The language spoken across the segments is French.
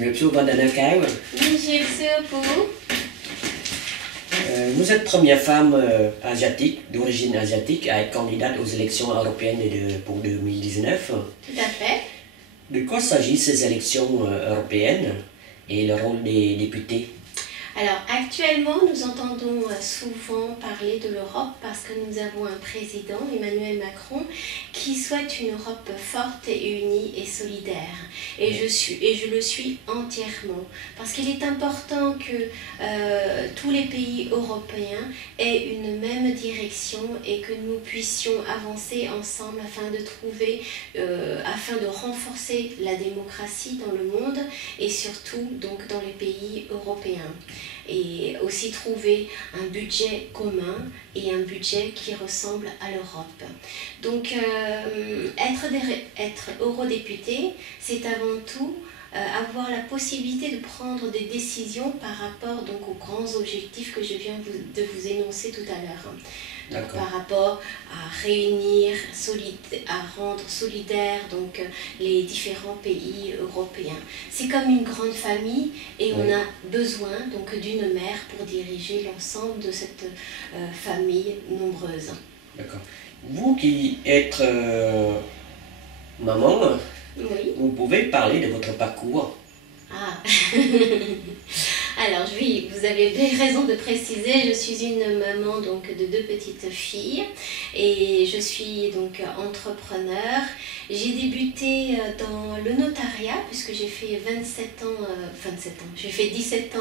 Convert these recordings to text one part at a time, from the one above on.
Monsieur Vandana Kaev, vous êtes première femme asiatique, d'origine asiatique, à être candidate aux élections européennes pour 2019. Tout à fait. De quoi s'agissent ces élections européennes et le rôle des députés? Alors actuellement, nous entendons souvent parler de l'Europe parce que nous avons un président, Emmanuel Macron, qui souhaite une Europe forte et unie et solidaire. Et je le suis entièrement parce qu'il est important que tous les pays européens aient une même direction et que nous puissions avancer ensemble afin de renforcer la démocratie dans le monde et surtout donc dans les pays européens. Et aussi trouver un budget commun et un budget qui ressemble à l'Europe. Donc être eurodéputé, c'est avant tout avoir la possibilité de prendre des décisions par rapport donc, aux grands objectifs que je viens de vous énoncer tout à l'heure. Par rapport à réunir, à rendre solidaires donc, les différents pays européens. C'est comme une grande famille et on a besoin donc d'une mère pour diriger l'ensemble de cette famille nombreuse. D'accord. Vous qui êtes maman, oui. Vous pouvez parler de votre parcours? Ah. Alors oui, vous avez bien raison de préciser, je suis une maman donc, de 2 petites filles et je suis donc entrepreneur. J'ai débuté dans le notariat puisque j'ai fait 17 ans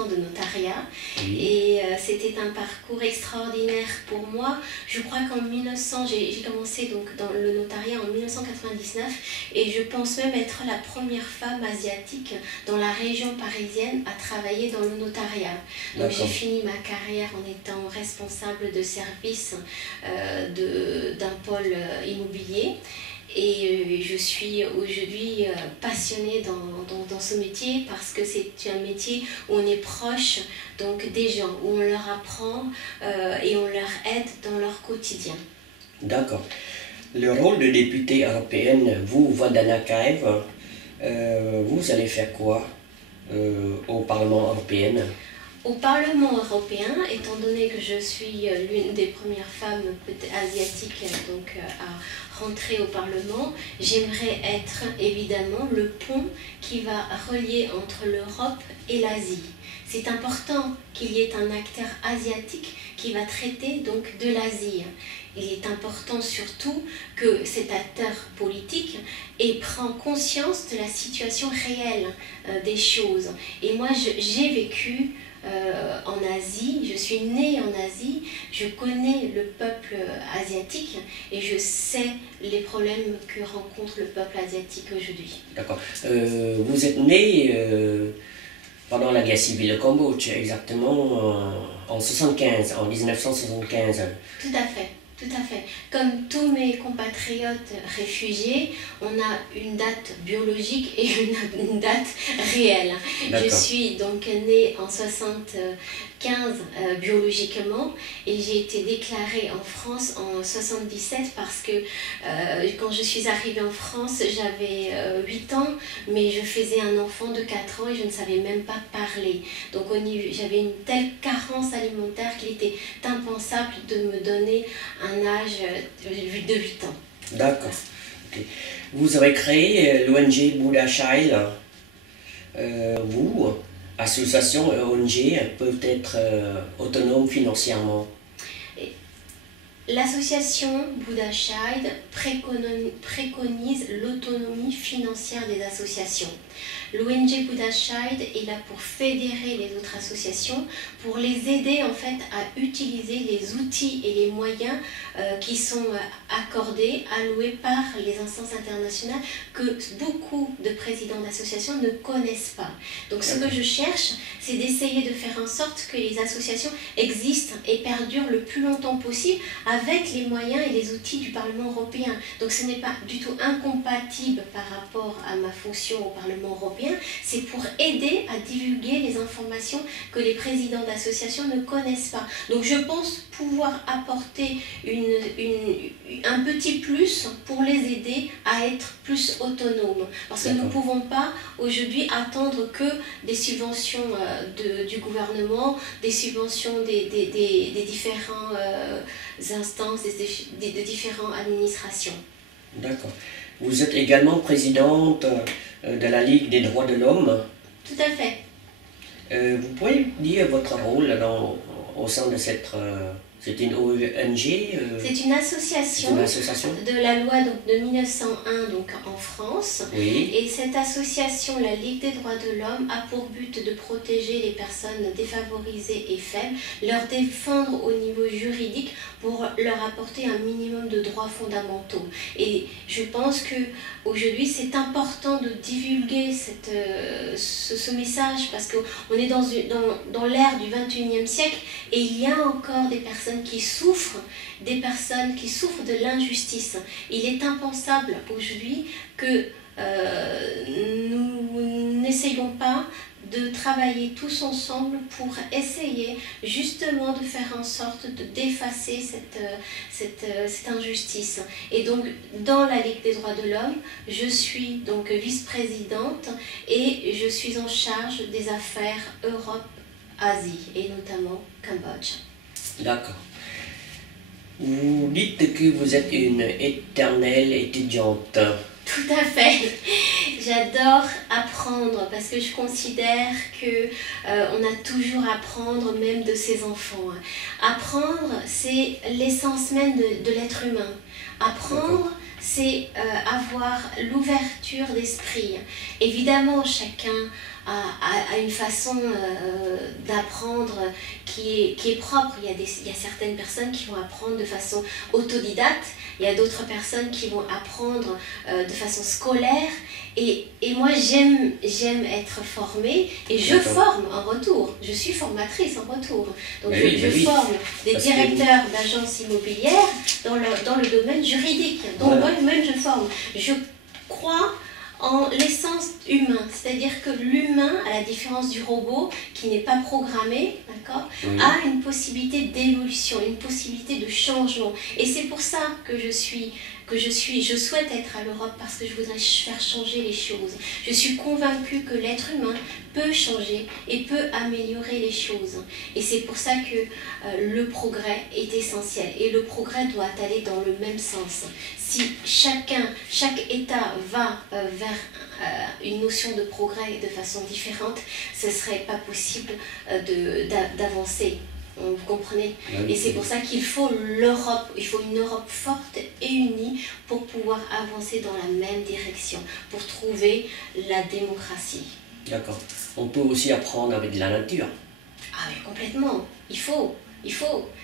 de notariat et c'était un parcours extraordinaire pour moi. Je crois j'ai commencé donc dans le notariat en 1999 et je pense même être la première femme asiatique dans la région parisienne à travailler dans le notariat. Donc j'ai fini ma carrière en étant responsable de service d'un pôle immobilier. Et je suis aujourd'hui passionnée dans ce métier parce que c'est un métier où on est proche donc, des gens, où on leur apprend et on leur aide dans leur quotidien. D'accord. Le rôle de députée européenne, vous, Vandana Kaev, vous allez faire quoi au Parlement européen? Au Parlement européen, étant donné que je suis l'une des premières femmes asiatiques donc, à rentrer au Parlement, j'aimerais être évidemment le pont qui va relier entre l'Europe et l'Asie. C'est important qu'il y ait un acteur asiatique qui va traiter donc de l'Asie. Il est important surtout que cet acteur politique prend conscience de la situation réelle des choses. Et moi, j'ai vécu en Asie, je suis née en Asie, je connais le peuple asiatique et je sais les problèmes que rencontre le peuple asiatique aujourd'hui. D'accord. Vous êtes née pendant la guerre civile au Cambodge, exactement en 1975. Tout à fait. Tout à fait. Comme tous mes compatriotes réfugiés, on a une date biologique et une date réelle. Je suis donc née en 1975 biologiquement et j'ai été déclarée en France en 1977 parce que quand je suis arrivée en France, j'avais 8 ans, mais je faisais un enfant de 4 ans et je ne savais même pas parler. Donc j'avais une telle carence alimentaire qu'il était impensable de me donner un âge de 8 ans. D'accord. Okay. Vous avez créé l'ONG Buddha Child. Vous, associations et ONG, peuvent être autonomes financièrement. L'association Buddha Child préconise l'autonomie financière des associations. L'ONG Buddha Child est là pour fédérer les autres associations, pour les aider en fait à utiliser les outils et les moyens qui sont accordés, alloués par les instances internationales que beaucoup de présidents d'associations ne connaissent pas. Donc ce que je cherche, c'est d'essayer de faire en sorte que les associations existent et perdurent le plus longtemps possible avec les moyens et les outils du Parlement européen. Donc ce n'est pas du tout incompatible par rapport à ma fonction au Parlement européen. européen, c'est pour aider à divulguer les informations que les présidents d'associations ne connaissent pas. Donc je pense pouvoir apporter un petit plus pour les aider à être plus autonomes. Parce que nous ne pouvons pas aujourd'hui attendre que des subventions du gouvernement, des subventions des différentes instances, des différentes administrations. D'accord. Vous êtes également présidente de la Ligue des droits de l'homme. Tout à fait. Vous pouvez dire votre rôle au sein de cette... c'est une ONG C'est une association de la loi donc, de 1901 donc, en France. Oui. Et cette association, la Ligue des droits de l'homme, a pour but de protéger les personnes défavorisées et faibles, leur défendre au niveau juridique pour leur apporter un minimum de droits fondamentaux. Et je pense qu'aujourd'hui, c'est important de divulguer ce message parce qu'on est dans l'ère du 21e siècle et il y a encore des personnes qui souffrent, de l'injustice. Il est impensable aujourd'hui que nous n'essayons pas de travailler tous ensemble pour essayer justement de faire en sorte d'effacer cette injustice. Et donc dans la Ligue des droits de l'homme, je suis donc vice-présidente et je suis en charge des affaires Europe-Asie et notamment Cambodge. D'accord. Vous dites que vous êtes une éternelle étudiante. Tout à fait. J'adore apprendre parce que je considère qu'on a toujours à apprendre même de ses enfants. Apprendre, c'est l'essence même de l'être humain. Apprendre, c'est avoir l'ouverture d'esprit. Évidemment, chacun a une façon d'apprendre qui est propre. Il y a certaines personnes qui vont apprendre de façon autodidacte, il y a d'autres personnes qui vont apprendre de façon scolaire. Et moi, j'aime être formée et je forme en retour. Je suis formatrice en retour. Donc je forme des directeurs d'agences immobilières dans le domaine juridique. Donc moi-même, je forme. Je crois en l'essence humaine, c'est-à-dire que l'humain, à la différence du robot qui n'est pas programmé, d'accord, a une possibilité d'évolution, une possibilité de changement. Et c'est pour ça que je souhaite être à l'Europe parce que je voudrais faire changer les choses. Je suis convaincue que l'être humain peut changer et peut améliorer les choses. Et c'est pour ça que le progrès est essentiel. Et le progrès doit aller dans le même sens. Si chaque État va vers une notion de progrès de façon différente, ce ne serait pas possible d'avancer. Vous comprenez? Et c'est pour ça qu'il faut l'Europe, il faut une Europe forte et unie pour pouvoir avancer dans la même direction, pour trouver la démocratie. D'accord. On peut aussi apprendre avec la nature. Ah mais complètement, il faut.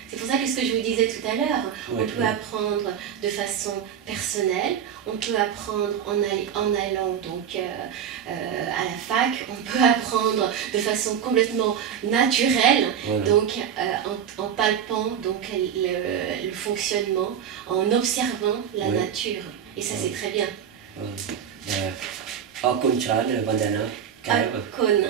C'est pour ça que ce que je vous disais tout à l'heure, on peut apprendre de façon personnelle, on peut apprendre en allant donc à la fac, on peut apprendre de façon complètement naturelle, donc en palpant donc le fonctionnement, en observant la nature. Et ça c'est très bien. Akon Chan, Vandana. Akon.